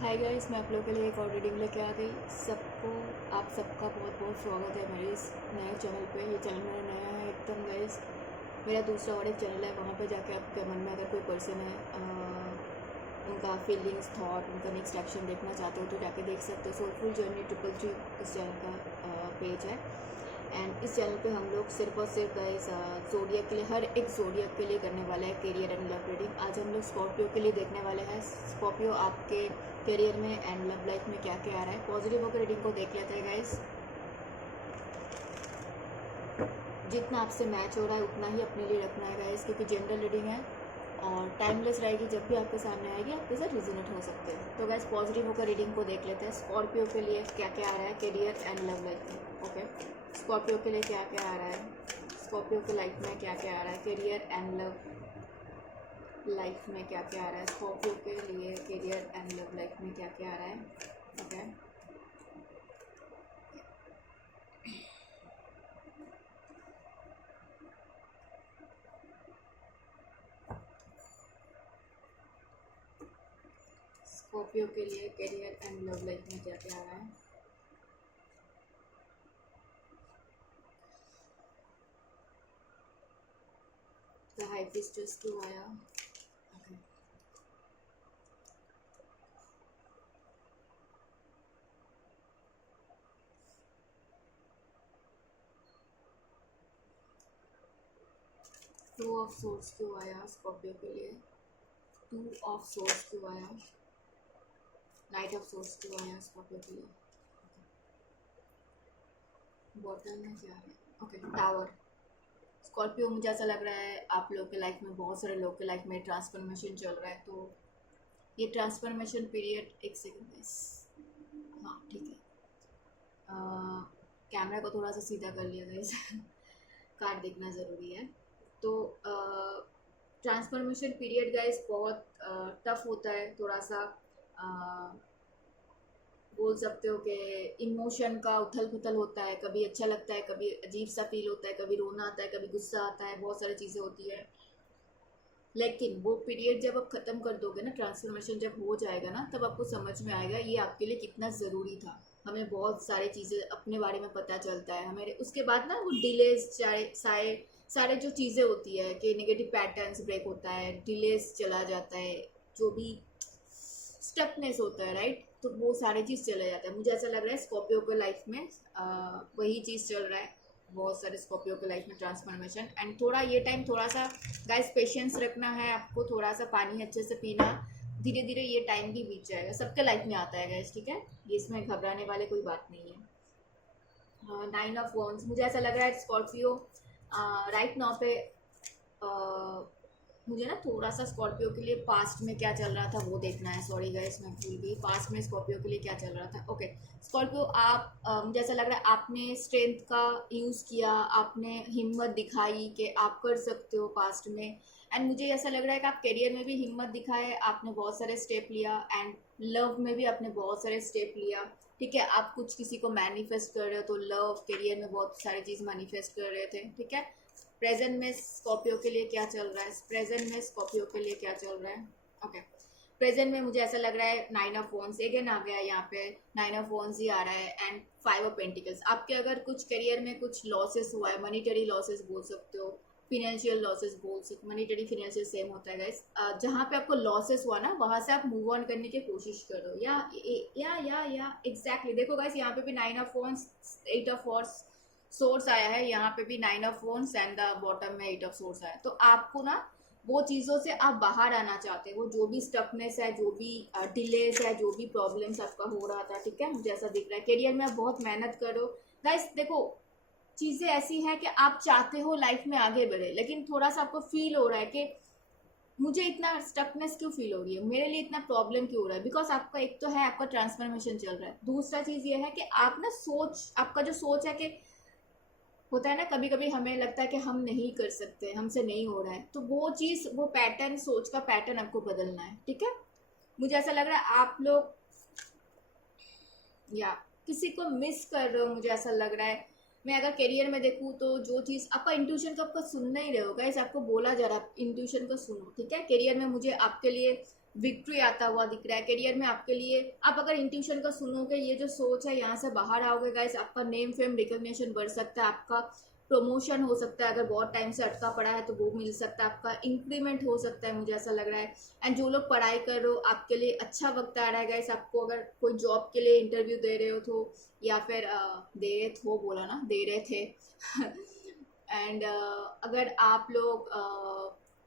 Hi guys, मैं आप लोगों के लिए एक और रीडिंग लेके आ गई। सबको आप सबका बहुत बहुत स्वागत है मेरे इस नए चैनल पे। ये चैनल मेरा नया है एकदम गाइस। मेरा दूसरा और एक चैनल है, वहाँ पे जाके आपके मन में अगर कोई पर्सन है, उनका फीलिंग्स थॉट, उनका नेक्स्ट एक्शन देखना चाहते हो तो जाके देख सकते हो। सोलफुल जर्नी 333 इस चैनल का पेज है। एंड इस चैनल पे हम लोग सिर्फ और सिर्फ गाइस ज़ोडिएक के लिए, हर एक ज़ोडिएक के लिए करने वाले हैं करियर एंड लव रीडिंग। आज हम लोग स्कॉर्पियो के लिए देखने वाले हैं। स्कॉर्पियो आपके करियर में एंड लव लाइफ में क्या क्या आ रहा है। पॉजिटिव होकर रीडिंग को देख लेते हैं गाइस। जितना आपसे मैच हो रहा है उतना ही अपने लिए रखना है गाइस, क्योंकि जनरल रीडिंग है और टाइमलेस रहेगी। जब भी आपके सामने आएगी आपके साथ रिजोनेट हो सकते हैं। तो गाइस पॉजिटिव होकर रीडिंग को देख लेते हैं। स्कॉर्पियो के लिए क्या क्या आ रहा है करियर एंड लव लाइफ में। ओके, स्कॉर्पियो के लिए क्या क्या आ रहा है, स्कॉर्पियो के लाइफ में क्या क्या आ रहा है, करियर एंड लव लाइफ में क्या क्या आ रहा है। स्कॉर्पियो के लिए करियर एंड लव लाइफ में क्या क्या आ रहा है। ओके, स्कॉर्पियो के लिए करियर एंड लव लाइफ में क्या क्या आ रहा है। द हाई प्रीस्टेस क्यों आया। ओके, टू ऑफ सोर्स क्यों आया स्कॉर्पियो के लिए। टू ऑफ सोर्स क्यों आया। नाइट ऑफ सोर्स क्यों आया स्कॉर्पियो के लिए। बॉटम में क्या है। Okay, tower. स्कॉर्पियो, मुझे ऐसा लग रहा है आप लोग के लाइफ में, बहुत सारे लोग के लाइफ में ट्रांसफॉर्मेशन चल रहा है। तो ये ट्रांसफॉर्मेशन पीरियड, एक सेकेंड गाइस, हाँ ठीक है। कैमरा को थोड़ा सा सीधा कर लिया गाइस कार्ड देखना ज़रूरी है। तो ट्रांसफॉर्मेशन पीरियड गाइस बहुत टफ होता है थोड़ा सा। बोल सकते हो कि इमोशन का उथल पुथल होता है। कभी अच्छा लगता है, कभी अजीब सा फील होता है, कभी रोना आता है, कभी गुस्सा आता है, बहुत सारी चीज़ें होती है। लेकिन वो पीरियड जब आप ख़त्म कर दोगे ना, ट्रांसफॉर्मेशन जब हो जाएगा ना, तब आपको समझ में आएगा ये आपके लिए कितना ज़रूरी था। हमें बहुत सारी चीज़ें अपने बारे में पता चलता है हमें। उसके बाद ना वो डिलेज सारे सारे जो चीज़ें होती है कि नेगेटिव पैटर्न्स ब्रेक होता है, डिलेज चला जाता है, जो भी स्टकनेस होता है, राइट। तो वो सारी चीज़ चला जाता है। मुझे ऐसा लग रहा है स्कॉर्पियो के लाइफ में वही चीज़ चल रहा है। बहुत सारे स्कॉर्पियो के लाइफ में ट्रांसफॉर्मेशन। एंड थोड़ा ये टाइम थोड़ा सा गाइस पेशेंस रखना है आपको, थोड़ा सा पानी अच्छे से पीना। धीरे धीरे ये टाइम भी बीत जाएगा। सबके लाइफ में आता है गाइस, ठीक है। ये इसमें घबराने वाले कोई बात नहीं है। नाइन ऑफ वॉन्ड्स, मुझे ऐसा लग रहा है स्कॉर्पियो राइट नाउ पे मुझे ना थोड़ा सा स्कॉर्पियो के लिए पास्ट में क्या चल रहा था वो देखना है। सॉरी गाइस, मैं भूल गई पास्ट में स्कॉर्पियो के लिए क्या चल रहा था। ओके, स्कॉर्पियो आप मुझे ऐसा लग रहा है आपने स्ट्रेंथ का यूज़ किया, आपने हिम्मत दिखाई कि आप कर सकते हो पास्ट में। एंड मुझे ऐसा लग रहा है कि आप करियर में भी हिम्मत दिखाए, आपने बहुत सारे स्टेप लिया। एंड लव में भी आपने बहुत सारे स्टेप लिया, ठीक है। आप कुछ किसी को मैनिफेस्ट कर रहे हो, तो लव करियर में बहुत सारी चीज़ मैनिफेस्ट कर रहे थे, ठीक है। प्रेजेंट में स्कॉर्पियो के लिए क्या चल रहा है, प्रेजेंट में स्कॉर्पियो के लिए क्या चल रहा है। ओके, प्रेजेंट में मुझे ऐसा लग रहा है नाइन ऑफ वॉन्ड्स अगेन आ गया यहाँ पे। नाइन ऑफ वॉन्ड्स ही आ रहा है एंड फाइव ऑफ पेंटिकल्स। आपके अगर कुछ करियर में कुछ लॉसेस हुआ है, मनीटरी लॉसेस बोल सकते हो, फिनेंशियल लॉसेस बोल सकते हो। मनीटरी फिनेंशियल सेम होता है गाइस। जहाँ पे आपको लॉसेस हुआ ना, वहाँ से आप मूव ऑन करने की कोशिश करो। या एग्जैक्टली देखो गाइस, यहाँ पे भी nine of wands, eight of wands source आया है। यहाँ पे भी nine of wands and the bottom में एट ऑफ सोर्स आया है। तो आपको ना वो चीज़ों से आप बाहर आना चाहते हो, जो भी स्टकनेस है, जो भी डिलेज है, जो भी प्रॉब्लम्स आपका हो रहा था, ठीक है। मुझे ऐसा दिख रहा है करियर में आप बहुत मेहनत करो गाइस। देखो चीज़ें ऐसी हैं कि आप चाहते हो लाइफ में आगे बढ़े, लेकिन थोड़ा सा आपको फील हो रहा है कि मुझे इतना स्टकनेस क्यों फील हो रही है, मेरे लिए इतना प्रॉब्लम क्यों हो रहा है। बिकॉज आपका एक तो है आपका ट्रांसफॉर्मेशन चल रहा है, दूसरा चीज़ ये है कि आप ना सोच, आपका जो सोच है कि होता है ना, कभी कभी हमें लगता है कि हम नहीं कर सकते, हमसे नहीं हो रहा है, तो वो चीज़, वो पैटर्न, सोच का पैटर्न आपको बदलना है, ठीक है। मुझे ऐसा लग रहा है आप लोग या किसी को मिस कर रहे हो, मुझे ऐसा लग रहा है। मैं अगर करियर में देखूँ तो जो चीज़ आपका इंट्यूशन को आपका सुनना ही रहोगा, इस आपको बोला जा रहा है इंट्यूशन को सुनो, ठीक है। करियर में मुझे आपके लिए विक्ट्री आता हुआ दिख रहा है करियर में आपके लिए। आप अगर इंट्यूशन का सुनोगे, ये जो सोच है, यहाँ से बाहर आओगे गाइस, आपका नेम फेम रिकग्निशन बढ़ सकता है, आपका प्रमोशन हो सकता है, अगर बहुत टाइम से अटका पड़ा है तो वो मिल सकता है, आपका इंक्रीमेंट हो सकता है, मुझे ऐसा लग रहा है। एंड जो लोग पढ़ाई कर रहे हो, आपके लिए अच्छा वक्त आ रहा है गाइस। आपको अगर कोई जॉब के लिए इंटरव्यू दे रहे हो तो, या फिर दे रहे थे, बोला ना, दे रहे थे एंड अगर आप लोग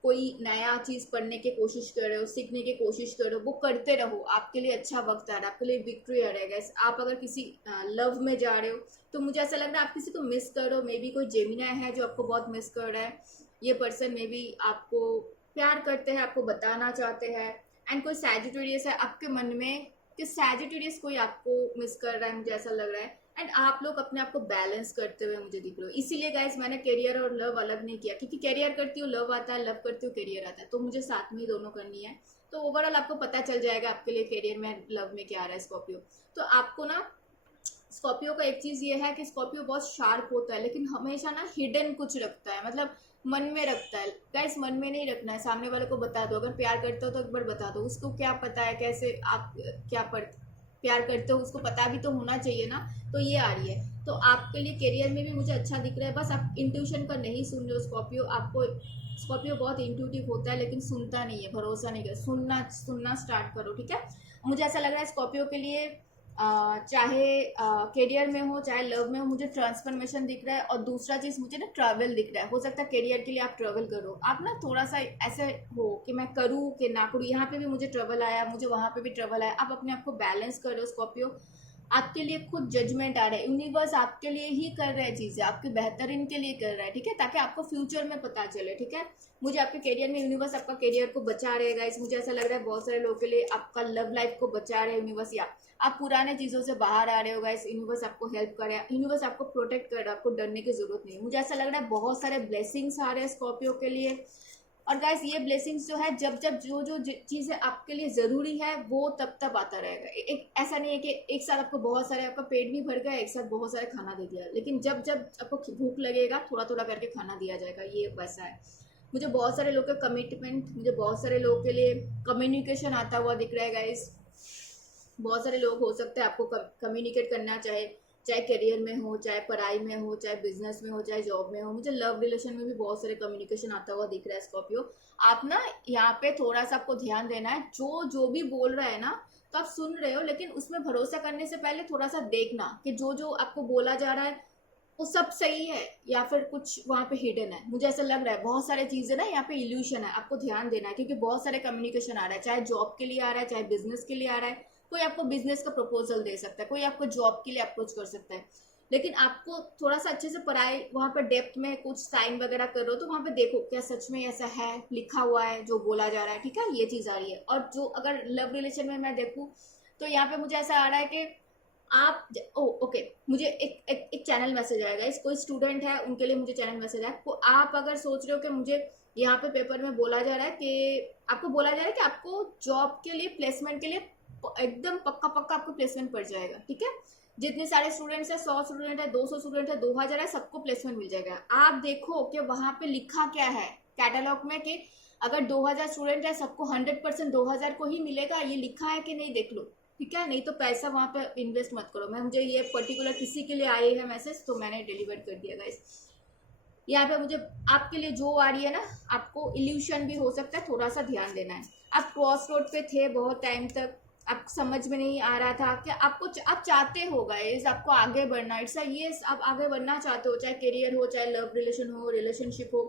कोई नया चीज़ पढ़ने की कोशिश कर रहे हो, सीखने की कोशिश कर रहे हो, वो करते रहो, आपके लिए अच्छा वक्त आ रहा है, आपके लिए विक्ट्री आ रहा है गाइस। आप अगर किसी लव में जा रहे हो तो मुझे ऐसा लग रहा है आप किसी को मिस कर रहे हो, मे बी कोई जेमिनाई है जो आपको बहुत मिस कर रहा है, ये पर्सन मे बी आपको प्यार करते हैं, आपको बताना चाहते हैं। एंड कोई सैजिटेरियस है आपके मन में, कि सैजिटेरियस कोई आपको मिस कर रहा है, मुझे ऐसा लग रहा है। एंड आप लोग अपने आप को बैलेंस करते हुए मुझे दिख रहे हो, इसीलिए गाइस मैंने करियर और लव अलग नहीं किया, क्योंकि करियर करती हूँ लव आता है, लव करती हूँ करियर आता है, तो मुझे साथ में ही दोनों करनी है। तो ओवरऑल आपको पता चल जाएगा आपके लिए करियर में लव में क्या आ रहा है स्कॉर्पियो। तो आपको ना स्कॉर्पियो का एक चीज़ ये है कि स्कॉर्पियो बहुत शार्प होता है, लेकिन हमेशा ना हिडन कुछ रखता है, मतलब मन में रखता है गाइस। मन में नहीं रखना है, सामने वाले को बता दो, अगर प्यार करते हो तो एक बार बता दो उसको, क्या पता है कैसे आप क्या प्यार करते हो, उसको पता भी तो होना चाहिए ना। तो ये आ रही है, तो आपके लिए करियर में भी मुझे अच्छा दिख रहा है, बस आप इंट्यूशन का नहीं सुन रहे हो स्कॉर्पियो। आपको स्कॉर्पियो बहुत इंट्यूटिव होता है, लेकिन सुनता नहीं है, भरोसा नहीं कर, सुनना सुनना स्टार्ट करो, ठीक है। मुझे ऐसा लग रहा है स्कॉर्पियो के लिए चाहे करियर में हो चाहे लव में हो, मुझे ट्रांसफॉर्मेशन दिख रहा है। और दूसरा चीज़ मुझे ना ट्रैवल दिख रहा है, हो सकता है करियर के लिए आप ट्रैवल करो, आप ना थोड़ा सा ऐसे हो कि मैं करूँ कि ना करूँ, यहाँ पे भी मुझे ट्रैवल आया, मुझे वहाँ पे भी ट्रैवल आया। आप अपने आप को बैलेंस करो स्कॉर्पियो, आपके लिए खुद जजमेंट आ रहा है, यूनिवर्स आपके लिए ही कर रहा है चीज़ें, आपके बेहतरीन के लिए कर रहा है, ठीक है, ताकि आपको फ्यूचर में पता चले, ठीक है। मुझे आपके करियर में यूनिवर्स आपका करियर को बचा रहेगा इस, मुझे ऐसा लग रहा है बहुत सारे लोगों के लिए आपका लव लाइफ को बचा रहे यूनिवर्स, या आप पुराने चीज़ों से बाहर आ रहे हो गाइस, यूनिवर्स आपको हेल्प कर रहा है, यूनिवर्स आपको प्रोटेक्ट कर रहा है, आपको डरने की जरूरत नहीं है। मुझे ऐसा लग रहा है बहुत सारे ब्लेसिंग्स आ रहे हैं स्कॉर्पियो के लिए। और गाइस ये ब्लेसिंग्स जो है, जब जब जो जो चीज़ें आपके लिए ज़रूरी है वो तब तब आता रहेगा। एक ऐसा नहीं है कि एक साथ आपको बहुत सारे, आपका पेट भी भर गया, एक साथ बहुत सारे खाना दे दिया, लेकिन जब जब आपको भूख लगेगा थोड़ा थोड़ा करके खाना दिया जाएगा, ये वैसा है। मुझे बहुत सारे लोग का कमिटमेंट, मुझे बहुत सारे लोगों के लिए कम्युनिकेशन आता हुआ दिख रहा है गाइस। बहुत सारे लोग हो सकते हैं आपको कम्युनिकेट करना, चाहे चाहे करियर में हो, चाहे पढ़ाई में हो, चाहे बिजनेस में हो, चाहे जॉब में हो। मुझे लव रिलेशन में भी बहुत सारे कम्युनिकेशन आता हुआ दिख रहा है स्कॉर्पियो। आप ना यहाँ पे थोड़ा सा आपको ध्यान देना है, जो जो भी बोल रहा है ना, तो आप सुन रहे हो, लेकिन उसमें भरोसा करने से पहले थोड़ा सा देखना कि जो जो आपको बोला जा रहा है वो सब सही है या फिर कुछ वहाँ पे हिडन है। मुझे ऐसा लग रहा है बहुत सारे चीज़ें ना यहाँ पे इल्यूशन है, आपको ध्यान देना है, क्योंकि बहुत सारे कम्युनिकेशन आ रहा है, चाहे जॉब के लिए आ रहा है, चाहे बिजनेस के लिए आ रहा है। कोई आपको बिजनेस का प्रपोजल दे सकता है, कोई आपको जॉब के लिए अप्रोच कर सकता है, लेकिन आपको थोड़ा सा अच्छे से पढ़ाई, वहाँ पर डेप्थ में कुछ साइन वगैरह कर रहे हो तो वहाँ पे देखो क्या सच में ऐसा है, लिखा हुआ है जो बोला जा रहा है, ठीक है, ये चीज़ आ रही है। और जो अगर लव रिलेशन में मैं देखूँ तो यहाँ पे मुझे ऐसा आ रहा है कि आप ओके, मुझे एक चैनल मैसेज आएगा, इस कोई स्टूडेंट है उनके लिए मुझे चैनल मैसेज आया। तो आप अगर सोच रहे हो कि मुझे यहाँ पे पेपर में बोला जा रहा है कि आपको बोला जा रहा है कि आपको जॉब के लिए, प्लेसमेंट के लिए एकदम पक्का पक्का आपको प्लेसमेंट पड़ जाएगा, ठीक है। जितने सारे स्टूडेंट्स है, 100 स्टूडेंट है, 200 स्टूडेंट है, 2000 है, सबको प्लेसमेंट मिल जाएगा। आप देखो कि वहां पे लिखा क्या है कैटलॉग में, कि अगर 2000 स्टूडेंट है सबको 100% 2000 को ही मिलेगा, ये लिखा है कि नहीं देख लो, ठीक है। नहीं तो पैसा वहां पे इन्वेस्ट मत करो। मैं, मुझे ये पर्टिकुलर किसी के लिए आए है मैसेज, तो मैंने डिलीवर कर दिया गाइस। यहाँ पे मुझे आपके लिए जो आ रही है ना, आपको इल्यूशन भी हो सकता है, थोड़ा सा ध्यान देना है। आप क्रॉस रोड पे थे बहुत टाइम तक, आप समझ में नहीं आ रहा था कि आपको, आप चाहते हो गाइस, आपको आगे बढ़ना, इट्स ये आप आगे बढ़ना चाहते हो, चाहे करियर हो, चाहे लव रिलेशन हो, रिलेशनशिप हो,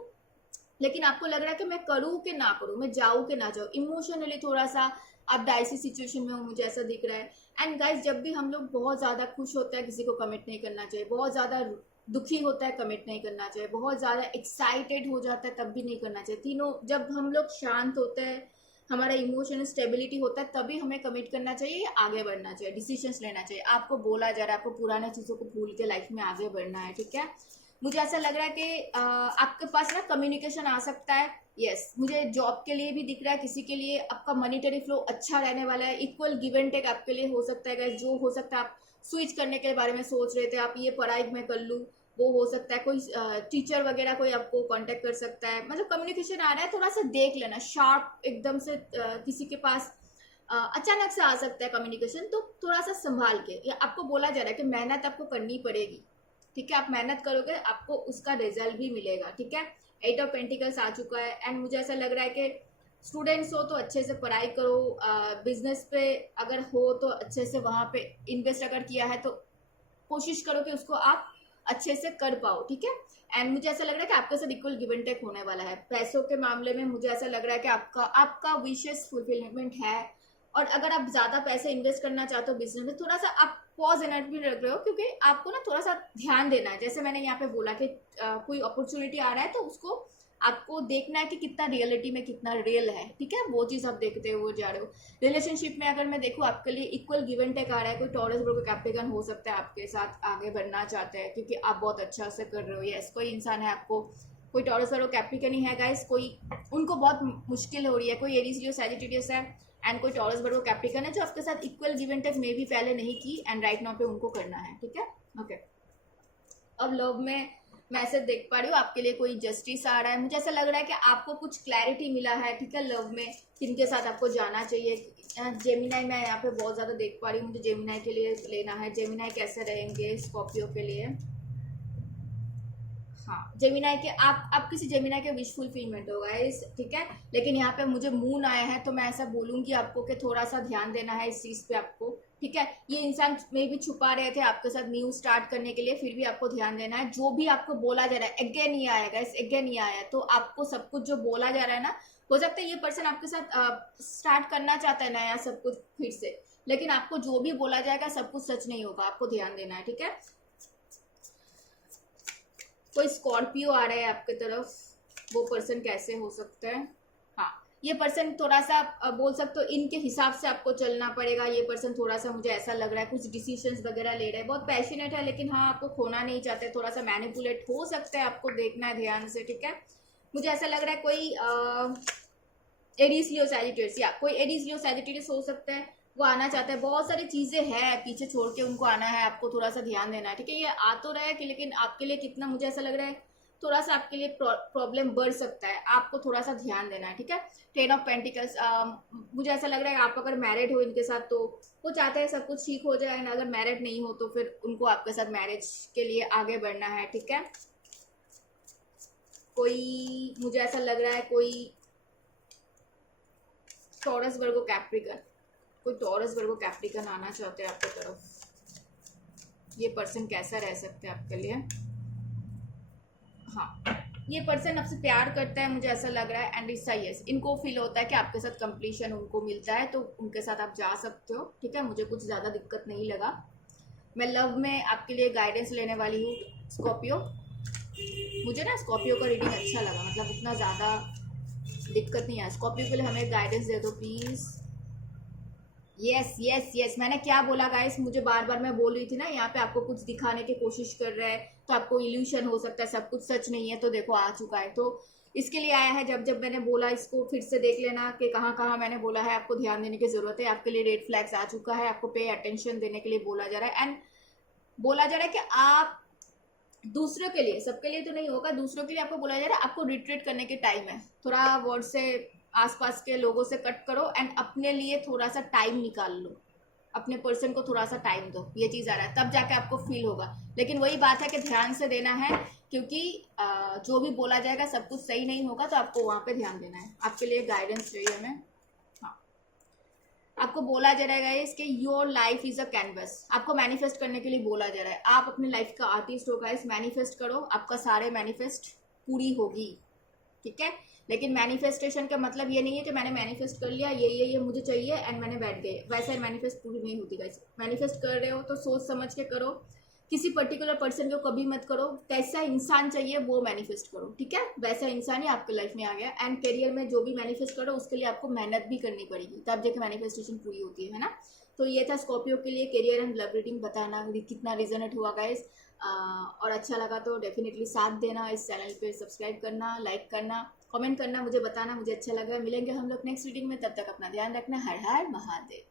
लेकिन आपको लग रहा है कि मैं करूँ कि ना करूँ, मैं जाऊँ कि ना जाऊँ, इमोशनली थोड़ा सा आप डाइसी सिचुएशन में हो, मुझे ऐसा दिख रहा है। एंड गाइस जब भी हम लोग बहुत ज़्यादा खुश होते हैं किसी को कमिट नहीं करना चाहिए, बहुत ज़्यादा दुखी होता है कमिट नहीं करना चाहिए, बहुत ज़्यादा एक्साइटेड हो जाता है तब भी नहीं करना चाहिए। तीनों, जब हम लोग शांत होते हैं, हमारा इमोशनल स्टेबिलिटी होता है, तभी हमें कमिट करना चाहिए या आगे बढ़ना चाहिए, डिसीजंस लेना चाहिए। आपको बोला जा रहा है आपको पुराने चीज़ों को भूल के लाइफ में आगे बढ़ना है, ठीक है। मुझे ऐसा लग रहा है कि आपके पास ना कम्युनिकेशन आ सकता है, यस। मुझे जॉब के लिए भी दिख रहा है, किसी के लिए आपका मॉनिटरी फ्लो अच्छा रहने वाला है, इक्वल गिव एंड टेक आपके लिए हो सकता है गाइस। जो हो सकता है आप स्विच करने के बारे में सोच रहे थे, आप ये पढ़ाई मैं कर लूँ, वो हो सकता है कोई टीचर वगैरह कोई आपको कांटेक्ट कर सकता है, मतलब कम्युनिकेशन आ रहा है, थोड़ा सा देख लेना, शार्प एकदम से किसी के पास अचानक से आ सकता है कम्युनिकेशन, तो थोड़ा सा संभाल के, या आपको बोला जा रहा है कि मेहनत आपको करनी पड़ेगी, ठीक है, आप मेहनत करोगे आपको उसका रिजल्ट भी मिलेगा, ठीक है। 8 ऑफ पेंटिकल्स आ चुका है एंड मुझे ऐसा लग रहा है कि स्टूडेंट्स हो तो अच्छे से पढ़ाई करो, बिजनेस पे अगर हो तो अच्छे से वहाँ पे इन्वेस्ट अगर किया है तो कोशिश करो कि उसको आप अच्छे से कर पाओ, ठीक है। एंड मुझे ऐसा लग रहा है कि आपके साथ इक्वल गिव एंड टेक होने वाला है। पैसों के मामले में मुझे ऐसा लग रहा है कि आपका आपका विशेष फुलफिलमेंट है, और अगर आप ज़्यादा पैसे इन्वेस्ट करना चाहते हो बिजनेस में, थोड़ा सा आप पॉज एनर्जी रख रहे हो, क्योंकि आपको ना थोड़ा सा ध्यान देना है। जैसे मैंने यहाँ पे बोला कि कोई अपॉर्चुनिटी आ रहा है तो उसको आपको देखना है कि कितना रियलिटी में कितना रियल है, ठीक है, वो चीज़ आप देखते हो जा रहे हो। रिलेशनशिप में अगर मैं देखूँ आपके लिए इक्वल गिव एंड टेक आ रहा है, कोई टॉरस ब्रो कैप्रिकॉर्न हो सकता है आपके साथ आगे बढ़ना चाहते हैं क्योंकि आप बहुत अच्छा से कर रहे हो। यस, कोई इंसान है आपको, कोई टॉरस ब्रो कैप्रिकॉर्न ही है गाइस, कोई उनको बहुत मुश्किल हो रही है, कोई एरीज लियो सैजिटेरियस है एंड कोई टॉरस ब्रो कैप्रिकॉर्न है जो आपके साथ इक्वल गिव एंड टेक में भी पहले नहीं की एंड राइट नाउ पे उनको करना है, ठीक है। ओके, अब लव में मैं ऐसे देख पा रही हूँ आपके लिए कोई जस्टिस आ रहा है, मुझे ऐसा लग रहा है कि आपको कुछ क्लैरिटी मिला है, ठीक है, लव में किनके साथ आपको जाना चाहिए। जेमिनाई मैं यहाँ पे बहुत ज़्यादा देख पा रही हूँ, मुझे जेमिनाई के लिए लेना है। जेमिनाई कैसे रहेंगे स्कॉर्पियो के लिए? हाँ, जेमिनाई के आप किसी जेमिनाई के विश फुलफिलमेंट होगा इस, ठीक है, लेकिन यहाँ पे मुझे मून आया है तो मैं ऐसा बोलूँगी आपको कि थोड़ा सा ध्यान देना है इस चीज़ पे आपको, ठीक है। ये इंसान में भी छुपा रहे थे आपके साथ न्यू स्टार्ट करने के लिए, फिर भी आपको ध्यान देना है। जो भी आपको बोला जा रहा है अगेन ये आएगा, इस अगेन ये आया, तो आपको सब कुछ जो बोला जा रहा है ना, हो सकता है ये पर्सन आपके साथ स्टार्ट करना चाहता है नया सब कुछ फिर से, लेकिन आपको जो भी बोला जाएगा सब कुछ सच नहीं होगा, आपको ध्यान देना है, ठीक है। कोई स्कॉर्पियो आ रहा है आपके तरफ, वो पर्सन कैसे हो सकता है? हाँ, ये पर्सन थोड़ा सा बोल सकते हो इनके हिसाब से आपको चलना पड़ेगा। ये पर्सन थोड़ा सा मुझे ऐसा लग रहा है कुछ डिसीजंस वगैरह ले रहा है, बहुत पैशनेट है, लेकिन हाँ आपको खोना नहीं चाहते, थोड़ा सा मैनिपुलेट हो सकता है, आपको देखना है ध्यान से, ठीक है। मुझे ऐसा लग रहा है कोई एरीज लियो सैजिटेरियस, या कोई एरीज लियो सैजिटेरियस हो सकता है, वो आना चाहता है। बहुत सारी चीज़ें हैं पीछे छोड़ के उनको आना है, आपको थोड़ा सा ध्यान देना है, ठीक है। ये आ तो रहा है कि लेकिन आपके लिए कितना, मुझे ऐसा लग रहा है थोड़ा सा आपके लिए प्रॉब्लम बढ़ सकता है, आपको थोड़ा सा ध्यान देना है, ठीक है। 10 ऑफ पेंटिकल्स, मुझे ऐसा लग रहा है आप अगर मैरिड हो इनके साथ तो वो चाहते हैं सब कुछ ठीक हो जाए, एंड अगर मैरिड नहीं हो तो फिर उनको आपके साथ मैरिज के लिए आगे बढ़ना है, ठीक है। कोई मुझे ऐसा लग रहा है कोई टॉरस वर्गो कैप्रिकॉर्न, कोई टॉरस वर्गो कैप्रिकॉर्न आना चाहते हैं आपकी तरफ। ये पर्सन कैसा रह सकते हैं आपके लिए? हाँ, ये पर्सन आपसे प्यार करता है, मुझे ऐसा लग रहा है, एंड इट्स यस, इनको फील होता है कि आपके साथ कंप्लीशन उनको मिलता है तो उनके साथ आप जा सकते हो, ठीक है। मुझे कुछ ज़्यादा दिक्कत नहीं लगा। मैं लव में आपके लिए गाइडेंस लेने वाली हूँ स्कॉर्पियो। मुझे ना स्कॉर्पियो का रीडिंग अच्छा लगा, मतलब उतना ज़्यादा दिक्कत नहीं है। स्कॉर्पियो के लिए हमें गाइडेंस दे दो प्लीज़। यस यस यस, मैंने क्या बोला गाइस, मुझे बार बार मैं बोल रही थी ना, यहाँ पे आपको कुछ दिखाने की कोशिश कर रहा है तो आपको इल्यूशन हो सकता है, सब कुछ सच नहीं है, तो देखो आ चुका है, तो इसके लिए आया है। जब जब मैंने बोला इसको फिर से देख लेना कि कहाँ कहाँ मैंने बोला है, आपको ध्यान देने की जरूरत है। आपके लिए रेड फ्लैग्स आ चुका है, आपको पे अटेंशन देने के लिए बोला जा रहा है, एंड बोला जा रहा है कि आप दूसरों के लिए, सबके लिए तो नहीं होगा, दूसरों के लिए आपको बोला जा रहा है आपको रिट्रीट करने की टाइम है। थोड़ा वर्ड से आसपास के लोगों से कट करो एंड अपने लिए थोड़ा सा टाइम निकाल लो, अपने पर्सन को थोड़ा सा टाइम दो, ये चीज़ आ रहा है, तब जाके आपको फील होगा। लेकिन वही बात है कि ध्यान से देना है, क्योंकि जो भी बोला जाएगा सब कुछ सही नहीं होगा, तो आपको वहाँ पे ध्यान देना है। आपके लिए गाइडेंस चाहिए हमें। हाँ, आपको बोला जा रहा है इसके your life is a canvas, आपको मैनिफेस्ट करने के लिए बोला जा रहा है। आप अपने लाइफ का आर्टिस्ट हो गाइस, मैनिफेस्ट करो, आपका सारे मैनिफेस्ट पूरी होगी, ठीक है। लेकिन मैनिफेस्टेशन का मतलब ये नहीं है कि मैंने मैनिफेस्ट कर लिया ये मुझे चाहिए एंड मैंने बैठ गए, वैसे मैनिफेस्ट पूरी नहीं होती गाइस। मैनिफेस्ट कर रहे हो तो सोच समझ के करो, किसी पर्टिकुलर पर्सन को कभी मत करो, कैसा इंसान चाहिए वो मैनिफेस्ट करो, ठीक है, वैसा इंसान ही आपके लाइफ में आ गया। एंड करियर में जो भी मैनिफेस्ट करो उसके लिए आपको मेहनत भी करनी पड़ेगी, तब जाके मैनिफेस्टेशन पूरी होती है ना। तो ये था स्कॉर्पियो के लिए करियर एंड लव रीडिंग, बताना कितना रिजनेट हुआ गाइस, और अच्छा लगा तो डेफिनेटली साथ देना, इस चैनल पे सब्सक्राइब करना, लाइक करना, कमेंट करना, मुझे बताना मुझे अच्छा लग रहा है। मिलेंगे हम लोग नेक्स्ट रीडिंग में, तब तक अपना ध्यान रखना। हर हर महादेव।